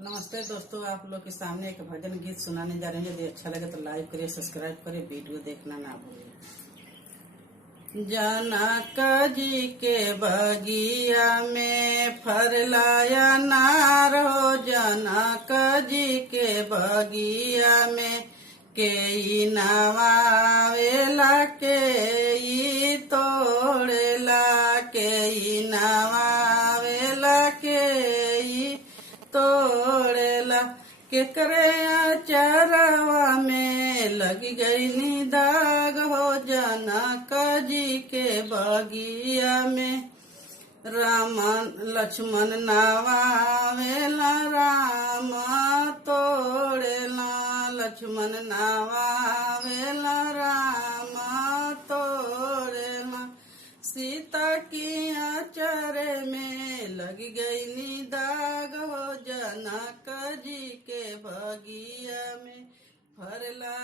नमस्ते दोस्तों, आप लोग के सामने एक भजन गीत सुनाने जा रहे हैं। यदि अच्छा लगे तो लाइक करिए, सब्सक्राइब करिए, वीडियो देखना ना भूलिए। जनक जी के बगिया में फरलाया नार हो, जनक जी के बगिया में के नवावेला के तोड़ेला के नवावेला के तोड़ेला केकरे चरवा में लग गई दाग हो, जनक जी के बगिया में राम लक्ष्मण नवावेला राम तोड़ेला, लक्ष्मण नवावेला राम तोड़ेला। सीता की आचरे में लग गई दाग हो, जनक जी के बगिया में फरला